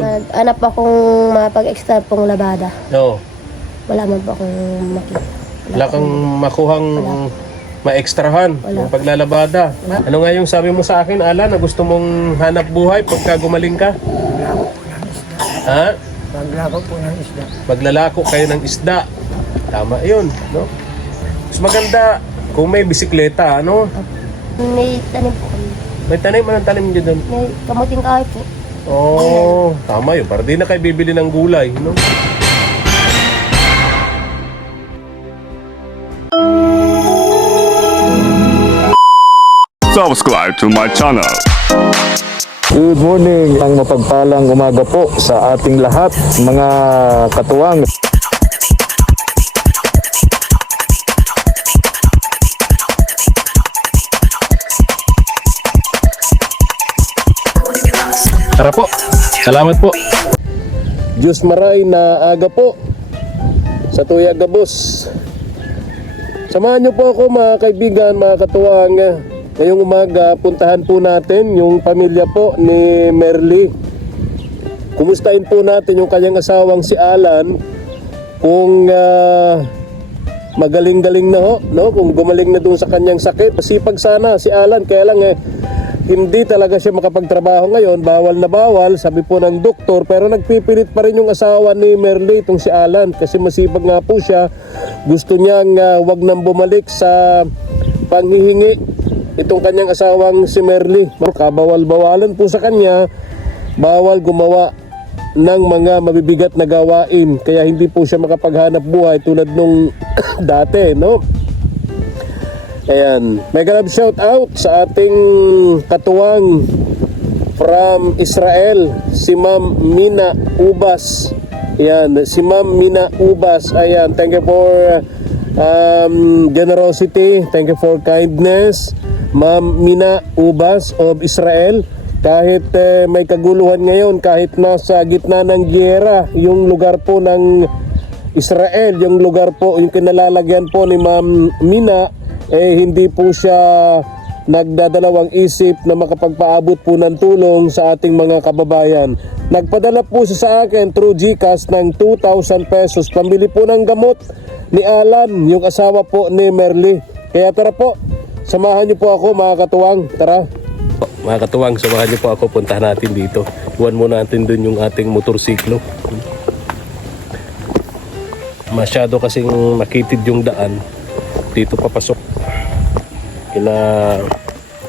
Nag-anap akong mapag-extra pong labada. Oo. Wala man po akong makita. Wala kang makuhang ma-extrahan ng paglalabada. Ano nga yung sabi mo sa akin, Alan, na gusto mong hanap buhay pagka gumaling ka? Maglalako po ng isda. Ha? Maglalako po ng isda. Maglalako kayo ng isda. Tama yun, no? Mas maganda kung may bisikleta, ano? May tanim po kami. May tanim, anong tanim nyo doon? May kamuting kahoy po. Oh, tama yun. Para di na kayo bibili ng gulay, no? Subscribe to my channel. Good morning, ang mapagpalang umaga po sa ating lahat, mga katuwang. Tara po. Salamat po. Diyos maray na aga po sa Tuya Gabos. Samahan niyo po ako mga kaibigan, mga katuwang. Ngayong umaga, puntahan po natin yung pamilya po ni Merly. Kumustahin po natin yung kanyang asawang si Alan. Kung magaling-galing na ho, no? Kung gumaling na dun sa kanyang sakit. Masipag sana si Alan, kaya lang hindi talaga siya makapagtrabaho ngayon. Bawal na bawal, sabi po ng doktor. Pero nagpipilit pa rin yung asawa ni Merly, itong si Alan. Kasi masipag nga po siya. Gusto niyang wag nang bumalik sa panghihingi itong kanyang asawang si Merly. Kabawal-bawalan po sa kanya. Bawal gumawa ng mga mabibigat na gawain. Kaya hindi po siya makapaghanap buhay tulad nung dati, no? Ayan, mega love shout out sa ating katuwang from Israel, si Ma'am Mina Ubas. Ayan, si Ma'am Mina Ubas. Ayan, thank you for generosity, thank you for kindness, Ma'am Mina Ubas of Israel. Kahit may kaguluhan ngayon, kahit nasa gitna ng giyera, yung lugar po ng Israel, yung lugar po, yung kinalalagyan po ni Ma'am Mina, hindi po siya nagdadalawang isip na makapagpaabot po ng tulong sa ating mga kababayan. Nagpadala po siya sa akin through GCash ng 2,000 pesos. Pambili po ng gamot ni Alan, yung asawa po ni Merly. Kaya tara po, samahan niyo po ako mga katuwang. Tara. Mga katuwang, samahan niyo po ako. Puntahan natin dito. Iwan muna natin dun yung ating motorsiklo. Masyado kasing makitid yung daan. Dito papasok kina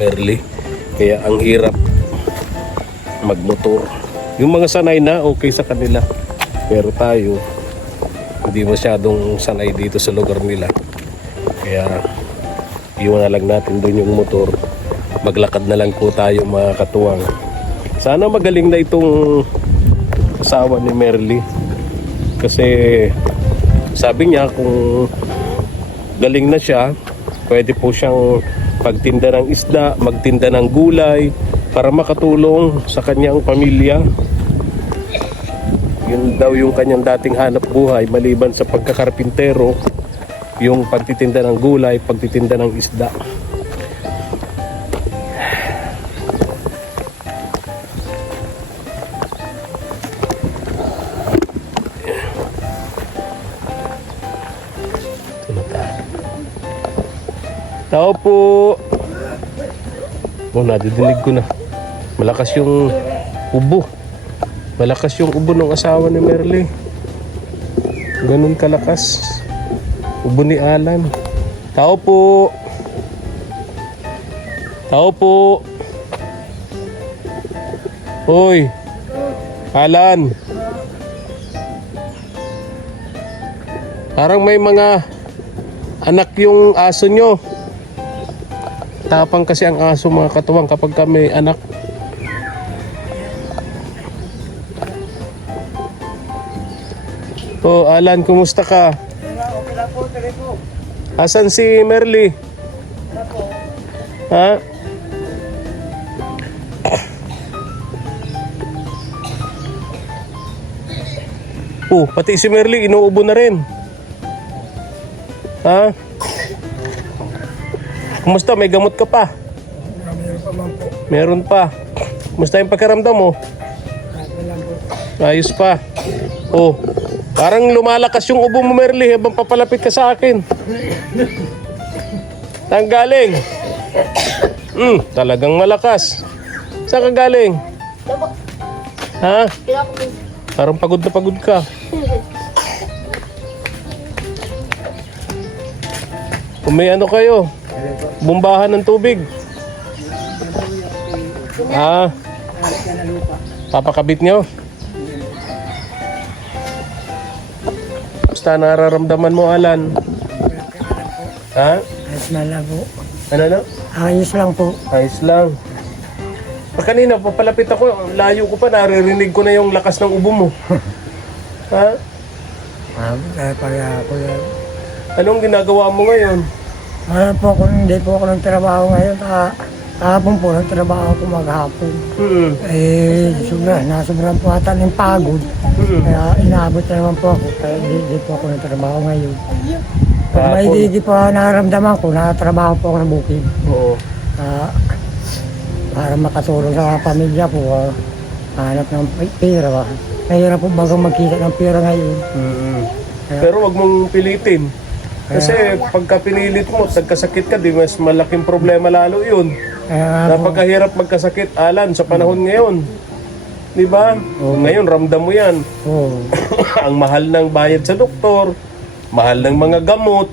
Merly, kaya ang hirap magmotor. Yung mga sanay na okay sa kanila, pero tayo hindi masyadong sanay dito sa lugar nila, kaya iwan na lang natin doon yung motor. Maglakad na lang po tayo mga katuwang. Sana magaling na itong asawa ni Merly, kasi sabi niya kung galing na siya, pwede po siyang pagtinda ng isda, magtinda ng gulay para makatulong sa kanyang pamilya. Yun daw yung kanyang dating hanap buhay maliban sa pagkakarpintero, yung pagtitinda ng gulay, pagtitinda ng isda. Tao po. Oh, nadidinig ko na. Malakas yung ubo. Malakas yung ubo ng asawa ni Merly. Ganun kalakas. Ubo ni Alan. Tao po. Tao po. Hoy. Alan. Parang may mga anak yung aso nyo. Tapang kasi ang aso mga katuwang kapag kami anak. Oh, Alan, kumusta ka? Okay lang po, tari po. Asan si Merly? Ha? Oh, pati si Merly inuubo na rin. Ha? Kumusta? May gamot ka pa? Meron pa man po. Meron pa. Kumusta yung pagkaramdam mo? Okay lang po. Ayos pa. Oh, parang lumalakas yung ubo mo, Merly, habang papalapit ka sa akin. Saan galing? Talagang malakas. Saan ka galing? Ha? Parang pagod na pagod ka. Kung may ano kayo, bumbahan ng tubig. Ha? Papakabit nyo? Basta nararamdaman mo, Alan? Ha? Ayos na lang po. Ano na? Ayos lang po. Ayos lang. Kanina, papalapit ako, layo ko pa, naririnig ko na yung lakas ng ubo mo. Ha? Kaya ako yan. Anong ginagawa mo ngayon? Wala po kung hindi po ako ng trabaho ngayon. Kahapon po, nagtrabaho ako maghapon. Nasobrang po ata ng pagod. Kaya inaabot na naman po ako. Kaya hindi po ako ng trabaho ngayon. Pag may hindi po nararamdaman ko, nakatrabaho po ako ng bukid. Oo. Para makatulong sa pamilya po. Hanap ng pera. Mahirap po bagang magkita ng pera ngayon. Pero wag mong pilitin. Kasi pagka pinilit mo, nagkasakit ka, di mas malaking problema lalo yun. Napakahirap magkasakit, Alan, sa panahon ngayon. Di ba? Ngayon, ramdam mo yan. Ang mahal ng bayad sa doktor, mahal ng mga gamot.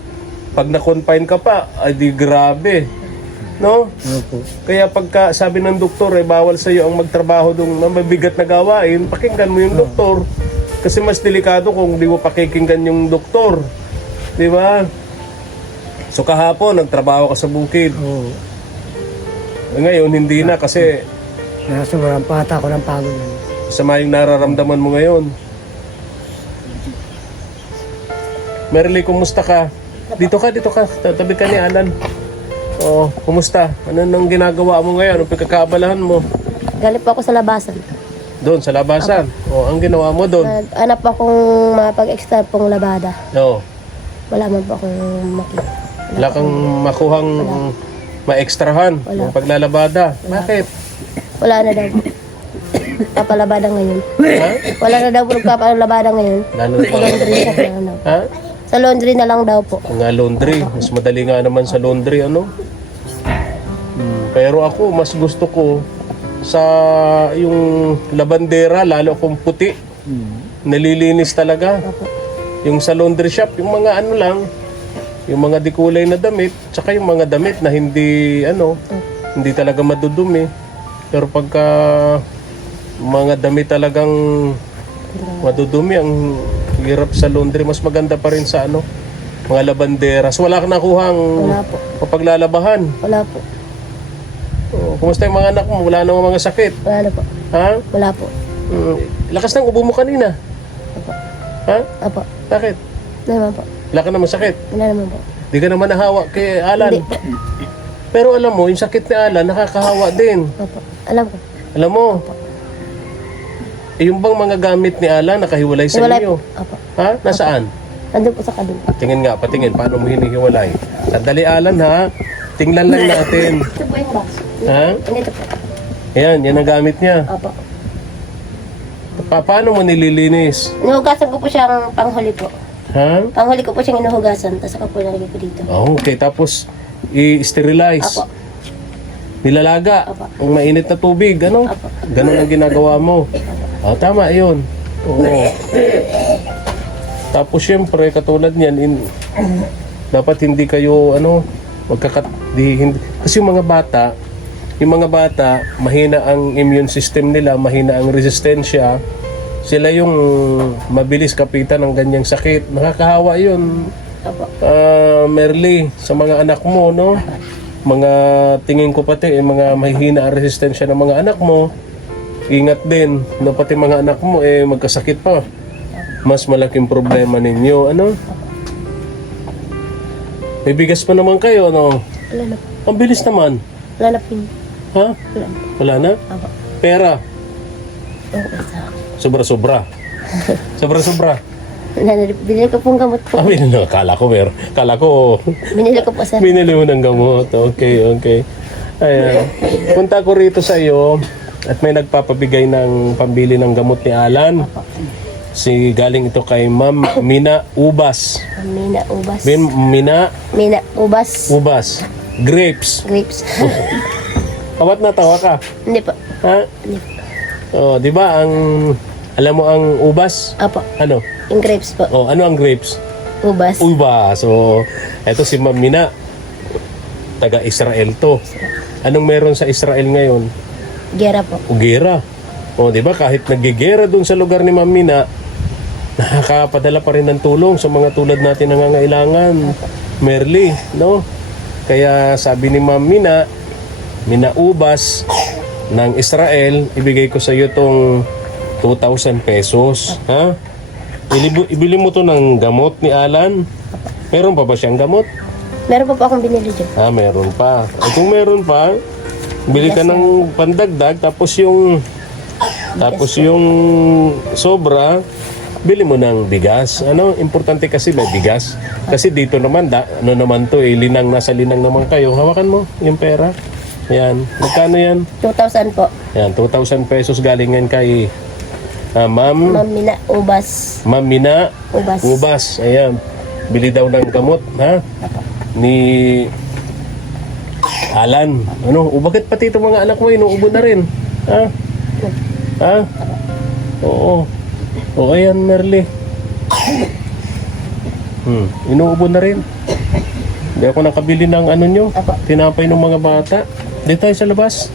Pag na-confine ka pa, ay di grabe. No? Kaya pagka sabi ng doktor, bawal sa iyo ang magtrabaho ng mabigat na gawain, pakinggan mo yung doktor. Kasi mas delikado kung di mo pakikinggan yung doktor. Di ba? So kahapon, nagtrabaho ka sa bukid. Ngayon, hindi na kasi Sobrang pata ko ng pagod. sama yung nararamdaman mo ngayon. Merly, kumusta ka? Dito ka. Tabi ka ni Alan. Oh, kumusta? Ano nang ginagawa mo ngayon? Anong pagkakabalahan mo? Galit po ako sa labasan. Doon, sa labasan. Oh, ang ginawa mo doon? Hanap akong mapag-extra pong labada. No. Wala man po akong makita. Wala kang makuhang ma-extrahan ng paglalabada. Bakit? Wala na daw. Papalabada ngayon. Ha? Wala na daw po nagpapalabada ngayon. Lalo Sa laundry na lang daw. Ha? Sa laundry na lang daw po. Nga laundry. Mas madali nga naman sa laundry, ano? Pero ako, mas gusto ko sa yung labandera, lalo kung puti. Nalilinis talaga. Yung sa laundry shop, yung mga ano lang, yung mga dikulay na damit, tsaka yung mga damit na hindi, hindi talaga madudumi. Pero pagka mga damit talagang madudumi, ang hirap sa laundry, mas maganda pa rin sa mga labanderas. Wala ka nakuhang Wala po. papaglalabahan. Wala po. Oh, kumusta yung mga anak mo? Wala namang mga sakit. Wala na po. Ha? Wala po. Lakas ng ubo mo kanina. Apo. Ha? Apo. Bakit? Wala naman po. Wala ka namang sakit. Wala naman po. Di ka naman nahawa kay Alan. Hindi po. Pero alam mo, yung sakit ni Alan, nakakahawa din. Apo. Alam ko. Alam mo, yung bang mga gamit ni Alan nakahiwalay sa Wala inyo? po. Apo. Ha? Nasaan? Nandun po sa kabila. Tingin nga, patingin. Paano mo hinihiwalay? Sandali, Alan, ha? Tingnan lang natin. Ito po yung box. Ha? Ito po. Yan ang gamit niya. Apo. Paano mo nililinis? Inuhugasan ko po siyang panghuli po. Ha? Panghuli ko po siyang inuhugasan. Tapos ako po nalagay ko dito. Oh, okay, tapos i-sterilize. Apo. Nilalaga. Apo. Ang mainit na tubig, ano? Apo. Ganun ang ginagawa mo. Oh, tama, yun. Oo. Tapos syempre, katulad niyan, dapat hindi kayo, kasi yung mga bata, mahina ang immune system nila, mahina ang resistensya. Sila yung mabilis kapitan ng ganyang sakit. Nakakahawa yun. Apo. Merly, sa mga anak mo, no? Mga tingin ko pati, mga mahihina ang resistensya ng mga anak mo. Ingat din, na pati mga anak mo, magkasakit pa. Mas malaking problema ninyo, ano? May bigas pa naman kayo, ano? Wala na po. Ang bilis naman. Wala na po yun. Ha? Wala na. Wala na? Apo. Pera. Oo, isa. Sobra-sobra. Sobra-sobra. Binili ko pong gamot po. Kala ko, Binili ko po, sir. binili mo ng gamot. Okay. Ayan. Punta ko rito sa iyo At may nagpapabigay ng pambili ng gamot ni Alan. Galing ito kay Ma'am Mina Ubas. Mina ubas. Mina Mina ubas. Ubas. Grapes. Grapes. Kawat na tawa ka. Hindi po. Ha? Hindi po. Oh, di ba alam mo ang ubas? Apo. Ano? Yung grapes po. Oh, ano ang grapes? Ubas. Ubas. So, eto si Ma'am Mina. Taga Israel to. Anong meron sa Israel ngayon? Gera po. Ugera. O, di ba? Kahit nagigera dun sa lugar ni Ma'am Mina, nakakapadala pa rin ng tulong sa mga tulad natin na nangangailangan. Merly, no? Kaya sabi ni Ma'am Mina, Mina Ubas ng Israel, ibigay ko sa iyo tong 2,000 pesos. Ha? Ibili mo to ng gamot ni Alan. Meron pa ba siyang gamot? Meron pa po akong binili dyan. Meron pa. Ay, kung meron pa, bili ka ng pandagdag, tapos yung sobra, bili mo ng bigas. Ano, importante kasi may bigas. Kasi dito naman, linang, nasa linang naman kayo. Hawakan mo yung pera. Yan. Magkano yan? 2,000 po. Yan, 2,000 pesos galingan kay Ma'am Ma'am Mina ubas. Ma'am Mina Ubas. Ubas. Ayan. Bili daw ng gamot, ha? Ni Alan. Ano? Bakit pati itong mga anak mo inuubo na rin? Ha? Ha? Oo. Okay yan, Merly. Inuubo na rin. Hindi ako nakabili ng ano nyo. Apo. Tinapay ng mga bata. Dito tayo sa labas.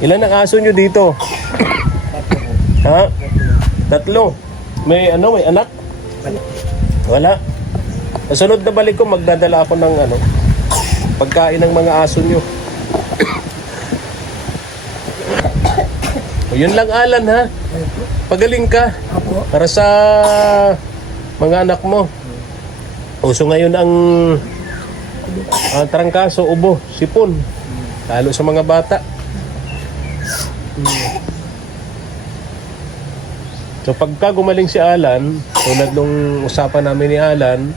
Ilan ang aso nyo dito? Ha? 3. May anak? Wala. Sa sunod na balik ko, magdadala ako ng pagkain ng mga aso nyo. O, yun lang, Alan, ha? Pagaling ka. Para sa mga anak mo. Uso ngayon ang trangkaso, ubo, sipon. Lalo sa mga bata. So pagka gumaling si Alan, tulad nung usapan namin ni Alan,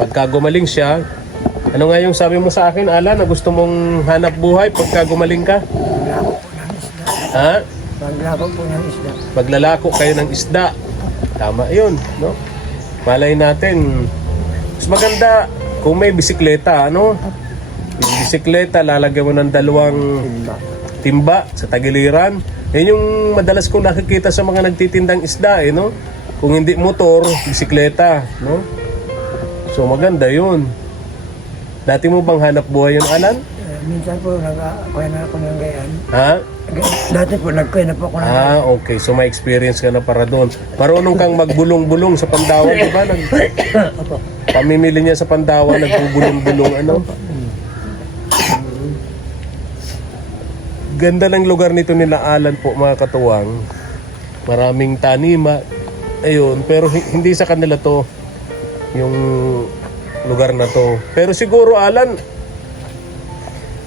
pagka gumaling siya, ano nga yung sabi mo sa akin, Alan, na gusto mong hanap buhay pagka gumaling ka? Ha? Maglalako po ng isda. Maglalako kayo ng isda. Tama yun, no? Malay natin, mas maganda kung may bisikleta, ano? Yung bisikleta, lalagyan mo ng 2 timba sa tagiliran. Yan yung madalas kong nakikita sa mga nagtitindang isda, no? Kung hindi motor, bisikleta, no? So maganda yun. Dati mo bang hanap buhay yun, Alan? Minsan po, nag-akuya na ako ng gayan. Ha? Dati po, nagkuya na po ako ng Okay. So may experience ka na para doon. Marunong kang magbulong-bulong sa Pandawan, di ba? Pamimili niya sa Pandawan, nagbubulong-bulong, ano? Ganda ng lugar nito nila Alan po, mga katuwang. Maraming tanima. Ayun, pero hindi sa kanila to yung lugar na to. Pero siguro, Alan,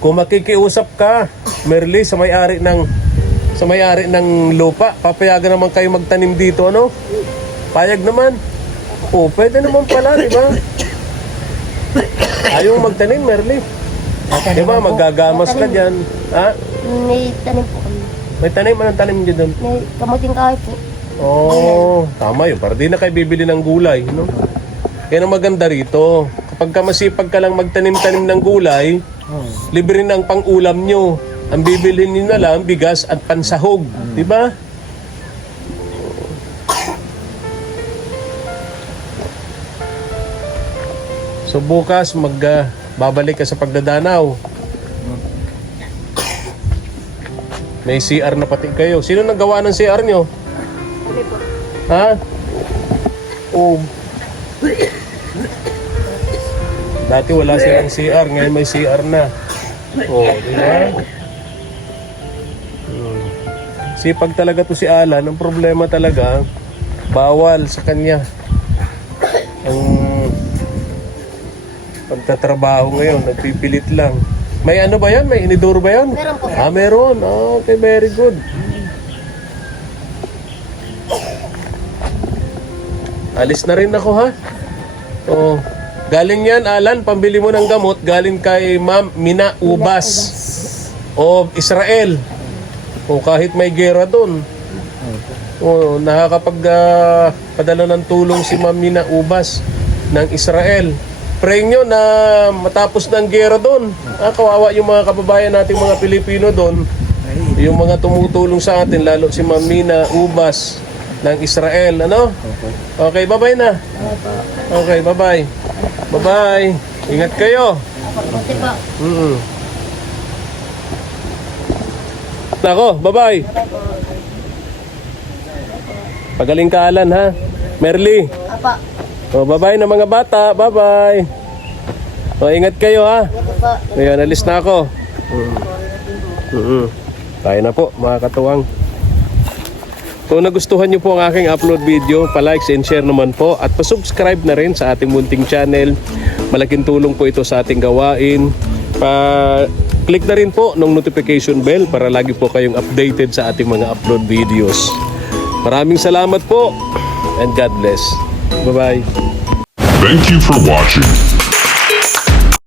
kung makikiusap ka, Merly, sa may-ari ng lupa, papayagan naman kayo magtanim dito, ano? Payag naman. Pwede naman pala, di ba? Ayaw magtanim, Merly. Di ba, magagamas ka dyan. Ha? May tanim po kami. May tanim, anong tanim nyo doon? May kamuting kahoy po. Tama yun. Para di na kayo bibili ng gulay, no? Yan ang maganda rito. Kapag ka masipag ka lang magtanim-tanim ng gulay, libre na ang pang-ulam nyo. Ang bibilhin nyo na lang, bigas at pansahog. Di ba? So bukas, babalik ka sa pagdadanaw. May CR na pati kayo. Sino naggawa ng CR nyo? Ha? Dati wala silang CR, ngayon may CR na. Di ba? Sipag talaga to si Alan. Ang problema talaga, bawal sa kanya ang pagtatrabaho ngayon. Nagpipilit lang. May ano ba yan? May inidoro ba yan? Meron po. Meron. Okay, very good. Alis na rin ako, ha? Galing yan, Alan, pambili mo ng gamot, galing kay Ma'am Mina Ubas o Israel. O kahit may gera doon. O nakakapag-padala ng tulong si Ma'am Mina Ubas ng Israel. Pray nyo na matapos ng gera doon. Kawawa yung mga kababayan nating mga Pilipino doon. Yung mga tumutulong sa atin, lalo si Ma'am Mina Ubas ng Israel. Ano? Okay, bye-bye na. Okay, bye-bye. Bye-bye. Ingat kayo. Buti po. Nako, bye-bye. Pagaling ka, Alan, ha? Merly. Apa. O, bye-bye na mga bata. Bye-bye. O, ingat kayo, ha? Buti po. Ngayon, alis na ako. Tayo na po, mga katuwang. Kung nagustuhan nyo po ang aking upload video, pa-likes and share naman po at pa-subscribe na rin sa ating munting channel. Malaking tulong po ito sa ating gawain. Pa-click na rin po ng notification bell para lagi po kayong updated sa ating mga upload videos. Maraming salamat po and God bless. Bye-bye. Thank you for watching.